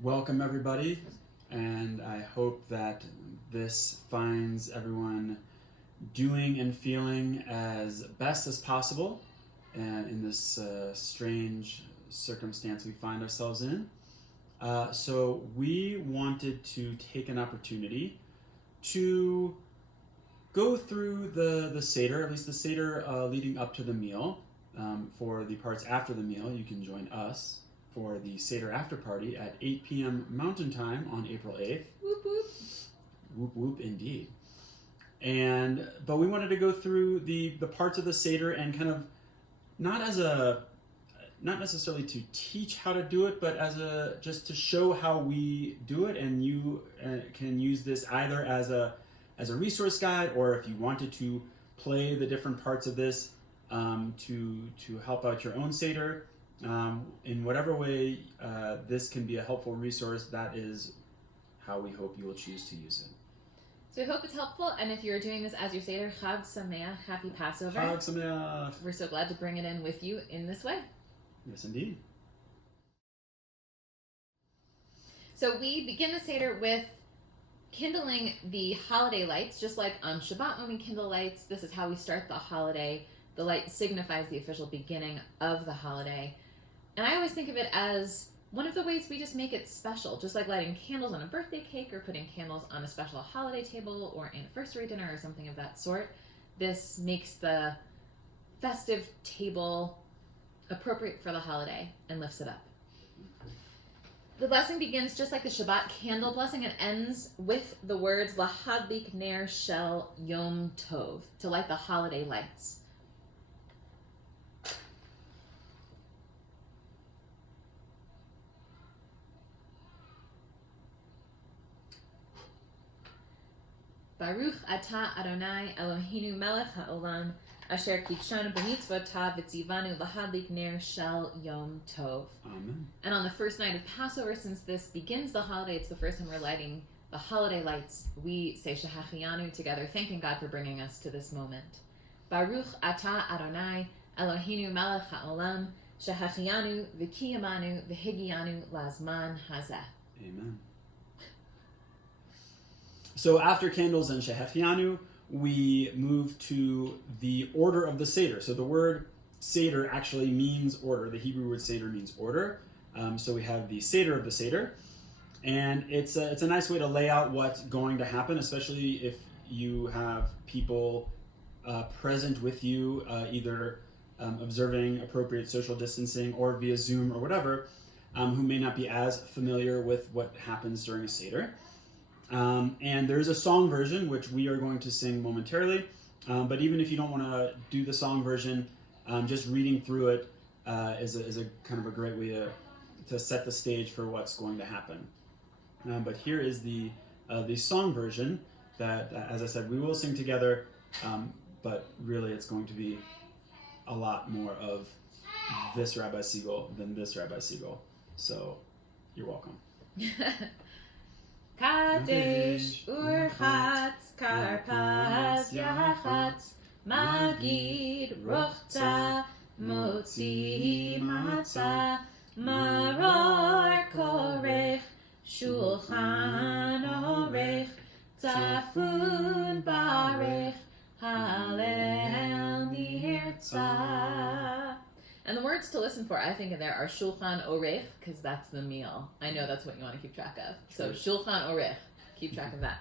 Welcome, everybody, and I hope that this finds everyone doing and feeling as best as possible in this strange circumstance we find ourselves in. So we wanted to take an opportunity to go through the Seder, at least the Seder leading up to the meal. For the parts after the meal, you can join us for the Seder after party at 8 p.m. Mountain Time on April 8th. Whoop whoop. Whoop whoop indeed. But we wanted to go through the parts of the Seder and kind of not necessarily to teach how to do it, but just to show how we do it, and you can use this either as a resource guide, or if you wanted to play the different parts of this to help out your own Seder. In whatever way this can be a helpful resource, that is how we hope you will choose to use it. So I hope it's helpful, and if you're doing this as your Seder, Chag Sameach, Happy Passover. Chag Sameach. We're so glad to bring it in with you in this way. Yes, indeed. So we begin the Seder with kindling the holiday lights, just like on Shabbat when we kindle lights. This is how we start the holiday. The light signifies the official beginning of the holiday. And I always think of it as one of the ways we just make it special, just like lighting candles on a birthday cake or putting candles on a special holiday table or anniversary dinner or something of that sort. This makes the festive table appropriate for the holiday and lifts it up. The blessing begins just like the Shabbat candle blessing and ends with the words Lahadlik ner shel Yom Tov, to light the holiday lights. Baruch atah Adonai Eloheinu melech haolam asher kitshanu b'mitzvotav v'tzivanu lahadlik ner shel Yom Tov. Amen. And on the first night of Passover, since this begins the holiday, it's the first time we're lighting the holiday lights, we say Shehachianu together, thanking God for bringing us to this moment. Baruch atah Adonai Eloheinu melech haolam Shehachianu v'kiyamanu v'higianu lazman hazeh. Amen. So after candles and Shehachianu, we move to the order of the Seder. So the word Seder actually means order. The Hebrew word Seder means order. So we have the Seder of the Seder. And it's a nice way to lay out what's going to happen, especially if you have people present with you, either observing appropriate social distancing or via Zoom or whatever, who may not be as familiar with what happens during a Seder. And there's a song version, which we are going to sing momentarily. But even if you don't want to do the song version, just reading through it is a kind of a great way to set the stage for what's going to happen. But here is the song version that, as I said, we will sing together. But really, it's going to be a lot more of this Rabbi Segal than this Rabbi Segal. So you're welcome. Kadesh Urchatz Karpas Yachatz Magid Rochza Motzi Matzah Maror Korech Shulchan Orech Tzafun Barech Halel Nirtzah. And the words to listen for, I think, in there are Shulchan Orech, because that's the meal. I know that's what you want to keep track of. So Shulchan Orech, keep track of that.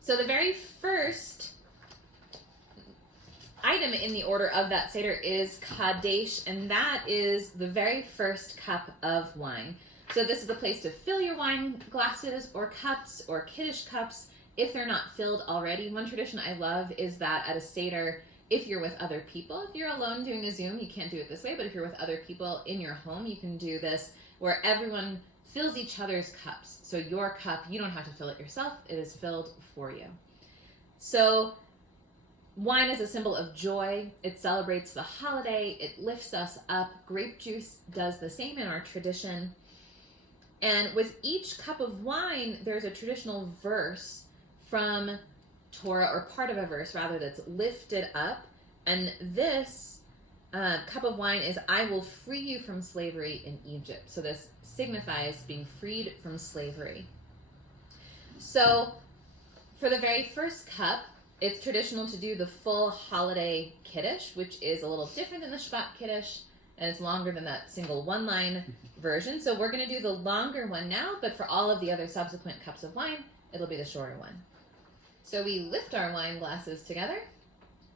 So the very first item in the order of that Seder is Kadesh, and that is the very first cup of wine. So this is the place to fill your wine glasses or cups or Kiddush cups if they're not filled already. One tradition I love is that at a Seder, if you're with other people, if you're alone doing a Zoom, you can't do it this way, but if you're with other people in your home, you can do this where everyone fills each other's cups. So your cup, you don't have to fill it yourself, it is filled for you. So wine is a symbol of joy. It celebrates the holiday. It lifts us up. Grape juice does the same in our tradition. And with each cup of wine, there's a traditional verse from Torah, or part of a verse rather, that's lifted up. And this cup of wine is, I will free you from slavery in Egypt. So this signifies being freed from slavery. So for the very first cup, it's traditional to do the full holiday Kiddush, which is a little different than the Shabbat Kiddush, and it's longer than that single one-line version. So we're going to do the longer one now, but for all of the other subsequent cups of wine, it'll be the shorter one. So we lift our wine glasses together,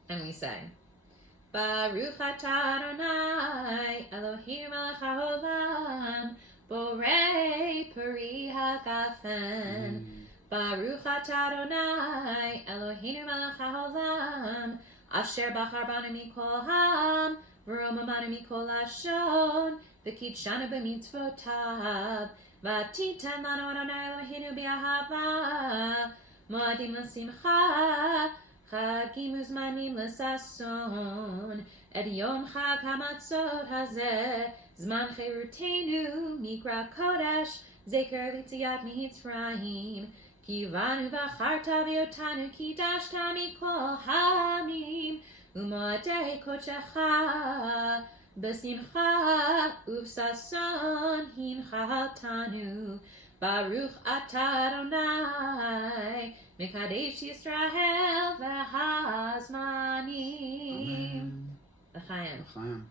and we say, Baruch atah Adonai Elohim melech haolam borei peri hagafen. Baruch atah Adonai Eloheinu melech haolam asher bachar banu mikol ha'am v'roma banu mikol lashon v'kidshanu b'mitzvotav v'titan lanu Adonai Eloheinu b'ahava moadim l'simcha chagim uzmanim l'sason et yom chag hamatzot hazeh zman cherutenu mikra kodesh zeker l'tziat mitzrayim Kivanu v'acharta v'yotanu kidashta mikol hamim u'moadei kodshecha b'simcha uv'sason hinchatanu Baruch atah Adonai mekadesh Yisrael v'hazmanim. L'chaim.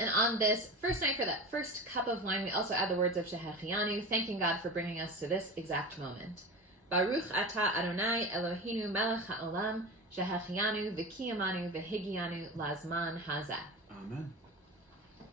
And on this first night for that first cup of wine, we also add the words of Shehechianu, thanking God for bringing us to this exact moment. Baruch atah Adonai Eloheinu melech haolam, Shehechianu v'kiyamanu v'higianu lazman hazeh. Amen.